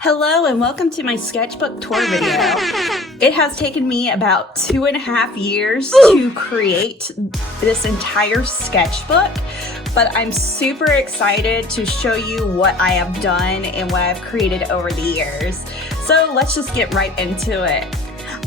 Hello and welcome to my sketchbook tour video. It has taken me about 2.5 years to create this entire sketchbook, but I'm super excited to show you what I have done and what I've created over the years. So let's just get right into it.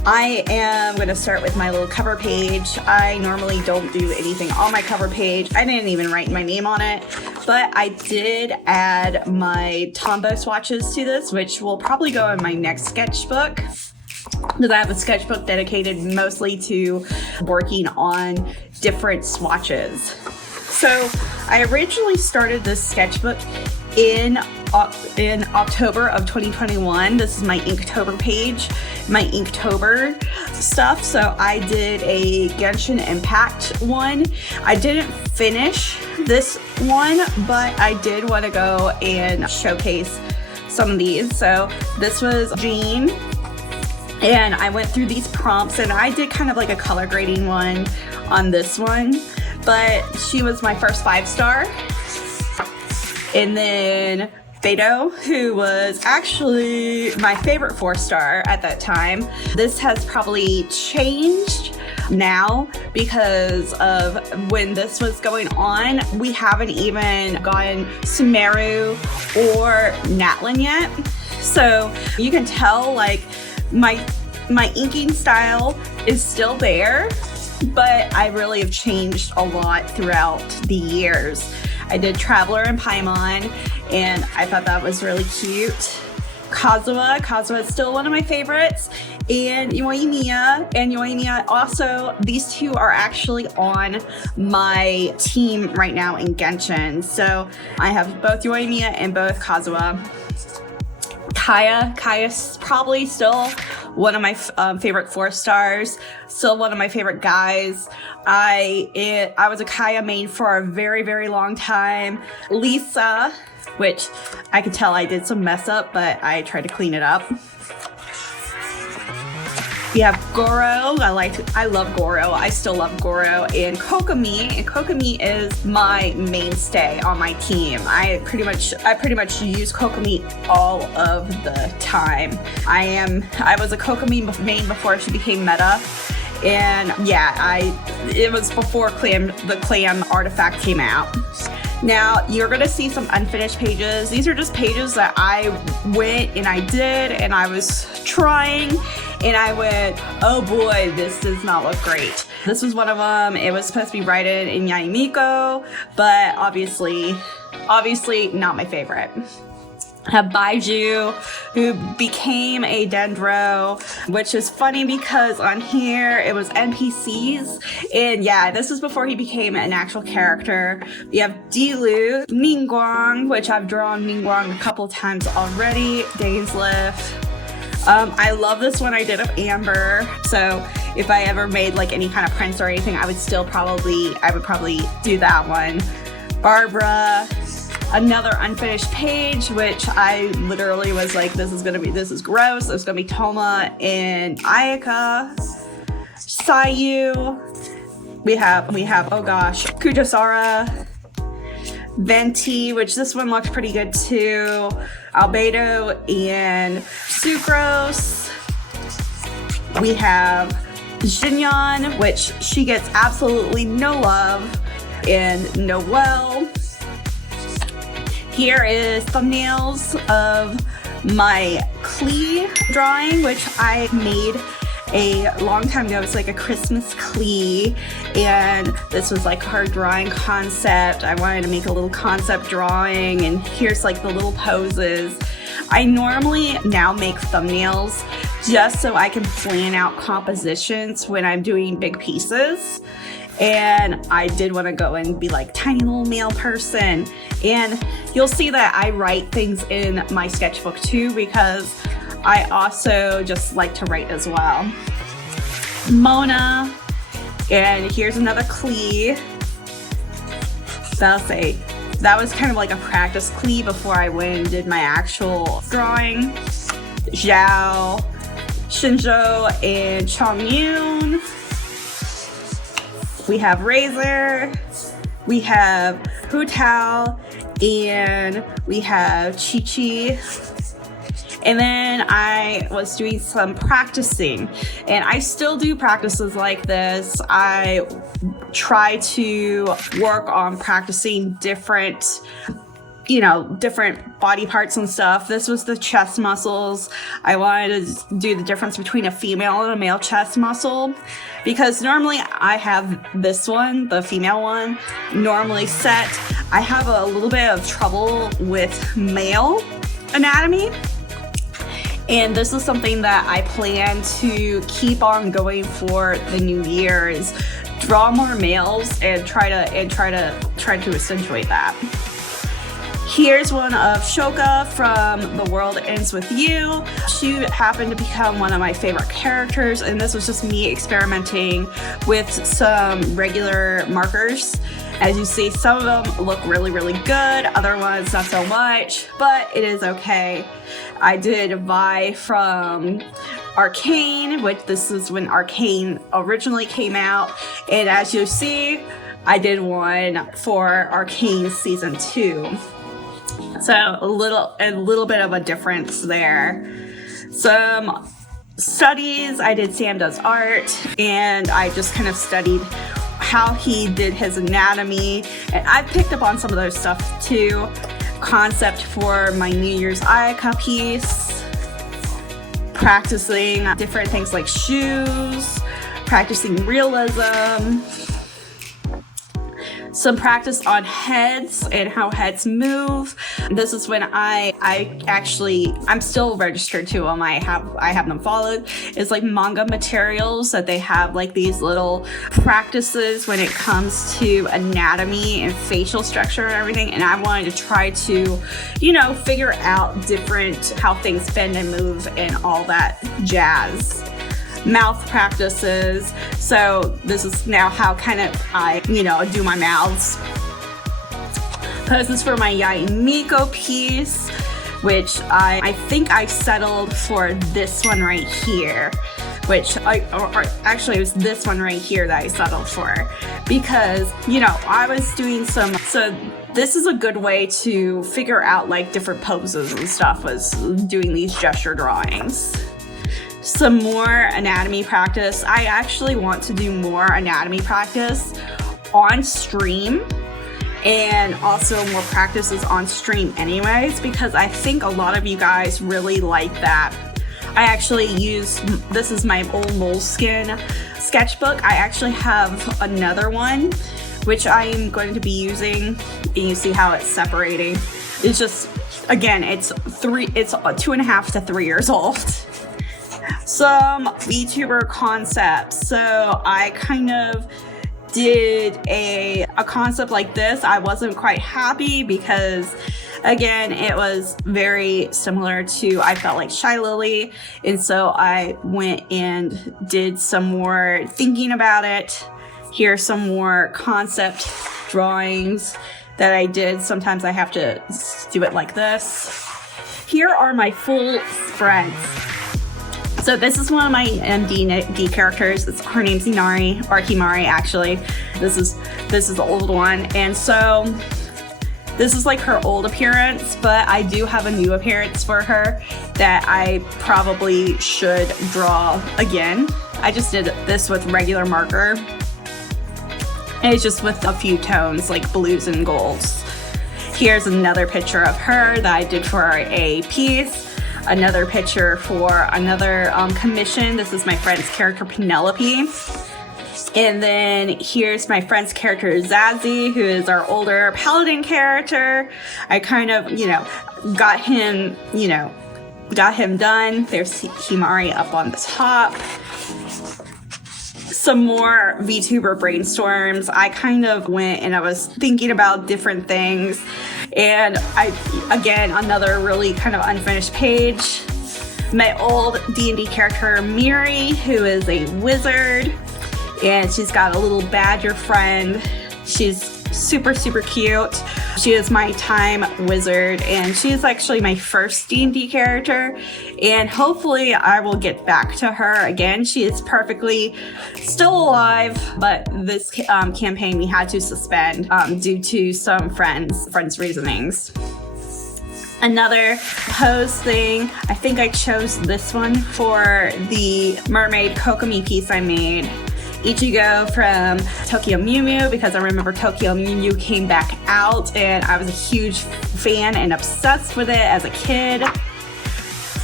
I am going to start with my little cover page. I normally don't do anything on my cover page. I didn't even write my name on it, but I did add my Tombow swatches to this, which will probably go in my next sketchbook, because I have a sketchbook dedicated mostly to working on different swatches. So I originally started this sketchbook in October of 2021. This is my Inktober page, my Inktober stuff. So I did a Genshin Impact one. I didn't finish this one, but I did want to go and showcase some of these. So this was Jean, and I went through these prompts and I did kind of like a color grading one on this one, but she was my first 5-star. And then Beto, who was actually my favorite 4-star at that time. This has probably changed now because of when this was going on. We haven't even gotten Sumeru or Natlin yet. So you can tell like my inking style is still there, but I really have changed a lot throughout the years. I did Traveler and Paimon, and I thought that was really cute. Kazuha is still one of my favorites, and Yoimiya also. These two are actually on my team right now in Genshin. So I have both Yoimiya and both Kazuha. Kaya's probably still one of my favorite 4-stars, still one of my favorite guys. I was a Kaya main for a very, very long time. Lisa, which I could tell I did some mess up, but I tried to clean it up. We have Goro. I love Goro. I still love Goro. And Kokomi. And Kokomi is my mainstay on my team. I pretty much use Kokomi all of the time. I was a Kokomi main before she became meta. And yeah, it was before the clam artifact came out. Now, you're going to see some unfinished pages. These are just pages that I went and I did, and I was trying, and I went, oh boy, this does not look great. This was one of them. It was supposed to be written in Yaimiko, but obviously not my favorite. I have Baiju, who became a Dendro, which is funny because on here it was NPCs, and yeah, this is before he became an actual character. We have Dilu, Ningguang, which I've drawn Ningguang a couple times already, Days Lift. I love this one I did of Amber, so if I ever made like any kind of prints or anything, I would probably do that one. Barbara. Another unfinished page, which I literally was like, this is gross. There's gonna be Toma and Ayaka. Sayu. We have, oh gosh, Kujosara. Venti, which this one looks pretty good too. Albedo and Sucrose. We have Jinyon, which she gets absolutely no love, and Noelle. Here is thumbnails of my Klee drawing, which I made a long time ago. It's like a Christmas Klee, and this was like her drawing concept. I wanted to make a little concept drawing, and here's like the little poses. I normally now make thumbnails just so I can plan out compositions when I'm doing big pieces. And I did want to go and be like tiny little male person. And you'll see that I write things in my sketchbook too, because I also just like to write as well. Mona, and here's another Klee. That was kind of like a practice Klee before I went and did my actual drawing. Zhao, Shinjo, and Chongyun. We have Razor, we have Hu Tao, and we have Chi Chi. And then I was doing some practicing, and I still do practices like this. I try to work on practicing different body parts and stuff. This was the chest muscles. I wanted to do the difference between a female and a male chest muscle, because normally I have this one, the female one, normally set. I have a little bit of trouble with male anatomy, and this is something that I plan to keep on going for the new year, is draw more males and try to accentuate that. Here's one of Shoka from The World Ends With You. She happened to become one of my favorite characters, and this was just me experimenting with some regular markers. As you see, some of them look really, really good, other ones not so much, but it is okay. I did buy from Arcane, which this is when Arcane originally came out, and as you see, I did one for Arcane Season 2. So a little bit of a difference there. Some studies, I did Sam Does Art, and I just kind of studied how he did his anatomy, and I picked up on some of those stuff too. Concept for my New Year's Ayaka piece, practicing different things like shoes, practicing realism, some practice on heads and how heads move. This is when I'm still registered to them. I have them followed. It's like manga materials that they have like these little practices when it comes to anatomy and facial structure and everything. And I wanted to try to, figure out different how things bend and move and all that jazz. Mouth practices. So this is now how kind of I do my mouths. Poses for my Yai Miko piece, which I think I settled for this one right here, which actually it was this one right here that I settled for, because I was doing so this is a good way to figure out like different poses and stuff, was doing these gesture drawings. Some more anatomy practice. I actually want to do more anatomy practice on stream, and also more practices on stream anyways, because I think a lot of you guys really like that. I actually this is my old Moleskine sketchbook. I actually have another one which I'm going to be using, and you see how it's separating. It's just, again, it's 2.5 to 3 years old. Some VTuber concepts. So I kind of did a concept like this. I wasn't quite happy because, again, it was very similar to I Felt Like Shy Lily, and so I went and did some more thinking about it. Here's some more concept drawings that I did. Sometimes I have to do it like this. Here are my full spreads. So this is one of my D characters. Her name's Inari, or Himari actually. This is the old one, and so this is like her old appearance, but I do have a new appearance for her that I probably should draw again. I just did this with regular marker, and it's just with a few tones like blues and golds. Here's another picture of her that I did for a piece. Another picture for another commission. This is my friend's character Penelope. And then here's my friend's character Zazie, who is our older paladin character. I kind of, got him done. There's Himari up on the top. Some more VTuber brainstorms. I kind of went and I was thinking about different things. And again, another really kind of unfinished page. My old D&D character, Miri, who is a wizard. And she's got a little badger friend. She's super, super cute. She is my time wizard, and she is actually my first D&D character. And hopefully I will get back to her again. She is perfectly still alive, but this campaign we had to suspend due to some friends' reasonings. Another pose thing, I think I chose this one for the mermaid kokomi piece I made. Ichigo from Tokyo Mew Mew, because I remember Tokyo Mew Mew came back out and I was a huge fan and obsessed with it as a kid.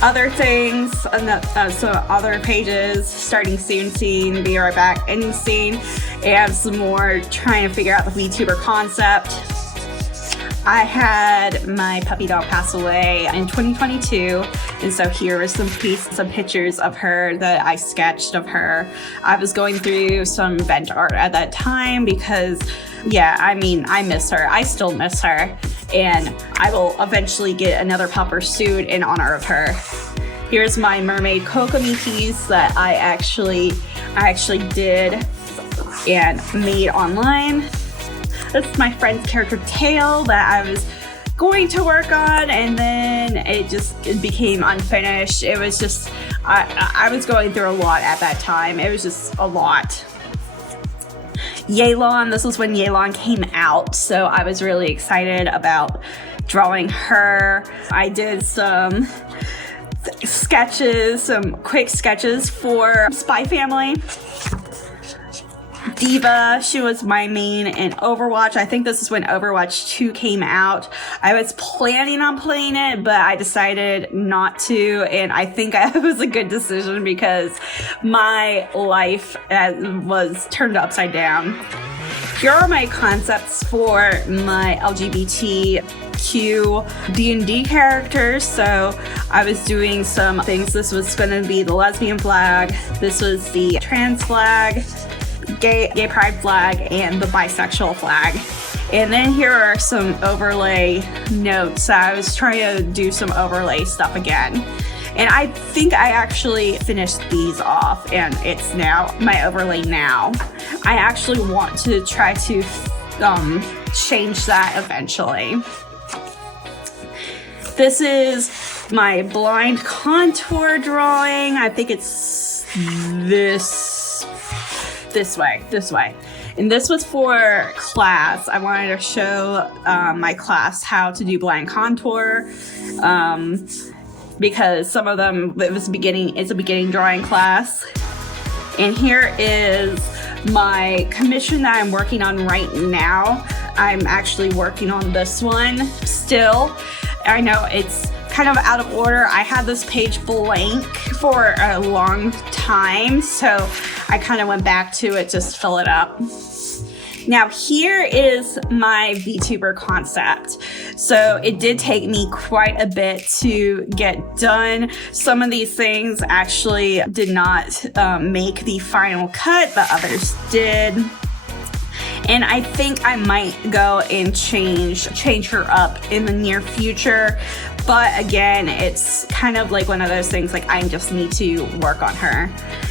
Other things, so other pages, starting soon scene, be right back, ending scene, and some more trying to figure out the VTuber concept. I had my puppy dog pass away in 2022, and so here are some pictures of her that I sketched of her. I was going through some vent art at that time because, yeah, I mean, I miss her. I still miss her, and I will eventually get another pupper soon in honor of her. Here's my mermaid kokomi piece that I actually did and made online. This is my friend's character tail that I was going to work on, and then it became unfinished. It was just, I was going through a lot at that time. It was just a lot. Yelan, this was when Yelan came out, so I was really excited about drawing her. I did some sketches, some quick sketches for Spy Family. Diva, she was my main in Overwatch. I think this is when Overwatch 2 came out. I was planning on playing it, but I decided not to, and I think it was a good decision because my life was turned upside down. Here are my concepts for my LGBTQ D&D characters. So I was doing some things. This was going to be the lesbian flag. This was the trans flag, gay pride flag, and the bisexual flag. And then here are some overlay notes. I was trying to do some overlay stuff again. And I think I actually finished these off, and it's now my overlay now. I actually want to try to change that eventually. This is my blind contour drawing. I think it's this way. And this was for class. I wanted to show my class how to do blind contour. Because some of them, it's a beginning drawing class. And here is my commission that I'm working on right now. I'm actually working on this one still. I know it's kind of out of order. I had this page blank for a long time, so I kind of went back to it, just fill it up. Now here is my VTuber concept. So it did take me quite a bit to get done. Some of these things actually did not make the final cut, but others did. And I think I might go and change her up in the near future. But again, it's kind of like one of those things, like I just need to work on her.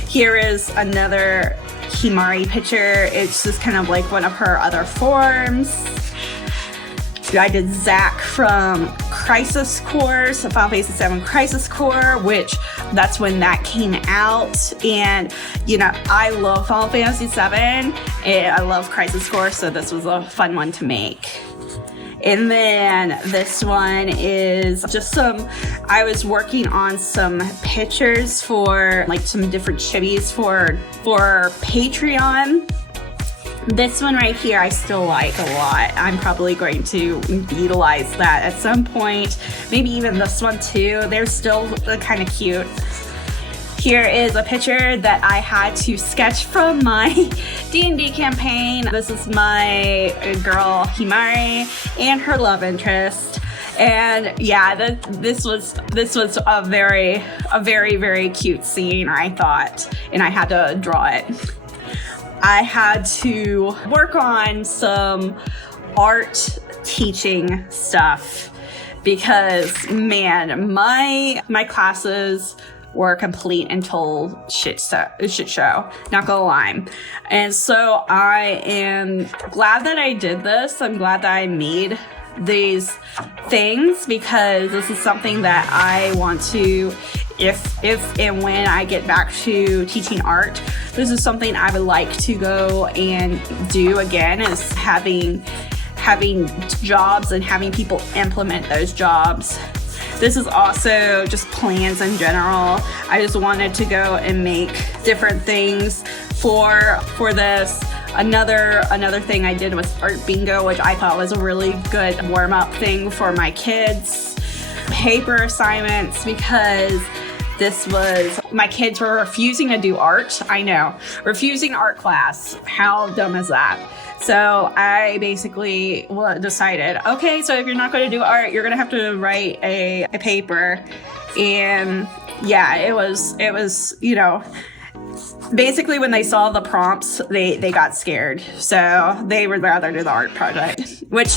Here is another Himari picture. It's just kind of like one of her other forms. I did Zach from Crisis Core, so Final Fantasy 7 Crisis Core, which that's when that came out. And you know, I love Final Fantasy 7 and I love Crisis Core, so this was a fun one to make. And then this one is just I was working on some pictures for like some different chibis for Patreon. This one right here I still like a lot. I'm probably going to utilize that at some point. Maybe even this one too. They're still kind of cute. Here is a picture that I had to sketch from my D&D campaign. This is my girl Himari and her love interest. And yeah, this was a very, very cute scene, I thought, and I had to draw it. I had to work on some art teaching stuff because, man, my classes were complete and total shit show, not gonna lie. And so I am glad that I did this. I'm glad that I made these things because this is something that I want to, if and when I get back to teaching art, this is something I would like to go and do again, is having jobs and having people implement those jobs. This is also just plans in general. I just wanted to go and make different things for this. Another thing I did was art bingo, which I thought was a really good warm-up thing for my kids. Paper assignments, because my kids were refusing to do art. I know, refusing art class. How dumb is that? So I basically decided, okay, so if you're not going to do art, you're going to have to write a paper. And yeah, it was, basically when they saw the prompts, they got scared. So they would rather do the art project, which,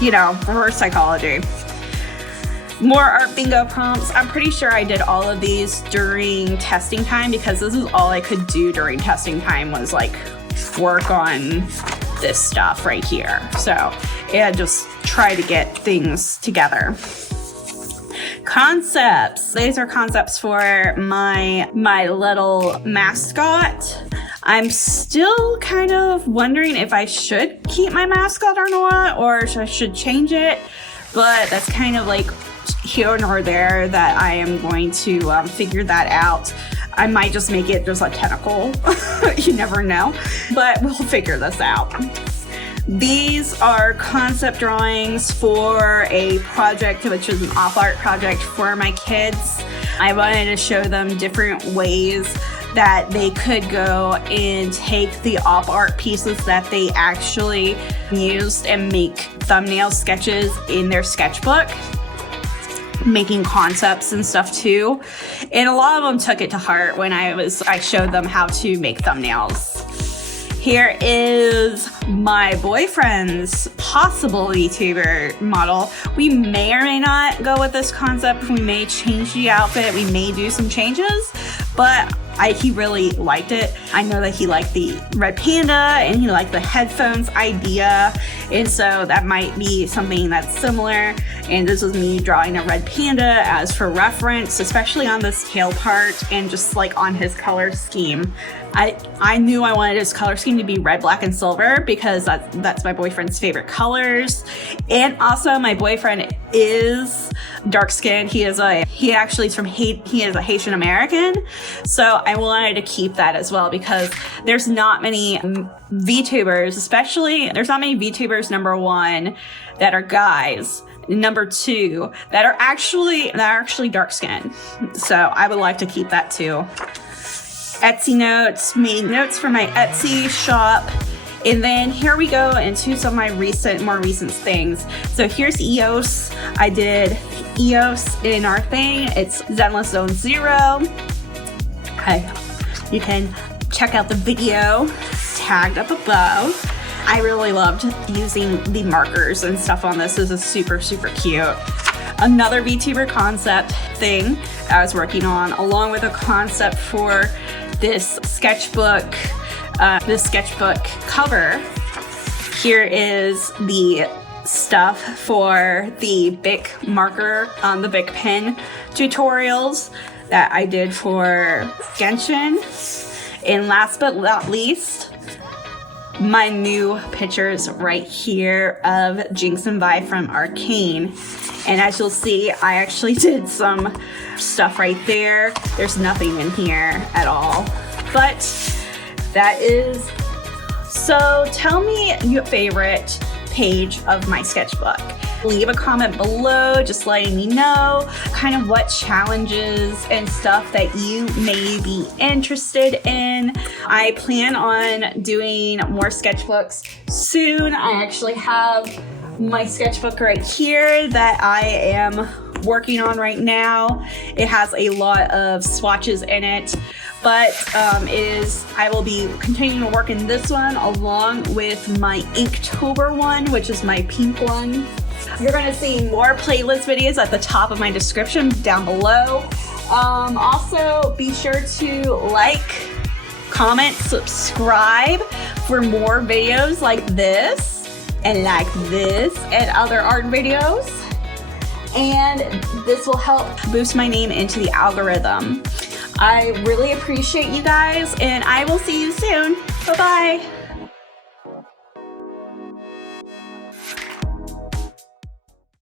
reverse psychology. More art bingo prompts. I'm pretty sure I did all of these during testing time, because this is all I could do during testing time was like work on this stuff right here. So yeah, just try to get things together. Concepts. These are concepts for my little mascot. I'm still kind of wondering if I should keep my mascot or not, or I should change it. But that's kind of like here nor there, that I am going to figure that out. I might just make it just a tentacle. You never know. But we'll figure this out. These are concept drawings for a project, which is an op art project for my kids. I wanted to show them different ways that they could go and take the op art pieces that they actually used and make thumbnail sketches in their sketchbook, making concepts and stuff too. And a lot of them took it to heart when I showed them how to make thumbnails. Here is my boyfriend's possible VTuber model. We may or may not go with this concept. We may change the outfit. We may do some changes, but he really liked it. I know that he liked the red panda and he liked the headphones idea. And so that might be something that's similar. And this was me drawing a red panda as for reference, especially on this tail part and just like on his color scheme. I knew I wanted his color scheme to be red, black, and silver because that's my boyfriend's favorite colors. And also my boyfriend is dark skinned. He is a Haitian American. So I wanted to keep that as well, because there's not many VTubers, there's not many VTubers, number one, that are guys. Number two, that are actually dark skinned. So I would like to keep that too. Etsy notes, made notes for my Etsy shop. And then here we go into some of my more recent things. So here's EOS. I did EOS in our thing. It's Zenless Zone 0. You can check out the video tagged up above. I really loved using the markers and stuff on this. This is super, super cute. Another VTuber concept thing I was working on, along with a concept for this sketchbook cover. Here is the stuff for the Bic marker on the Bic pen tutorials that I did for Genshin. And last but not least, my new pictures right here of Jinx and Vi from Arcane. And as you'll see, I actually did some stuff right there. There's nothing in here at all. But that is... So tell me your favorite page of my sketchbook. Leave a comment below just letting me know kind of what challenges and stuff that you may be interested in. I plan on doing more sketchbooks soon. I actually have my sketchbook right here that I am working on right now. It has a lot of swatches in it, but I will be continuing to work in this one along with my Inktober one, which is my pink one. You're gonna see more playlist videos at the top of my description down below. Also, be sure to like, comment, subscribe for more videos like this and other art videos. And this will help boost my name into the algorithm. I really appreciate you guys, and I will see you soon. Bye-bye.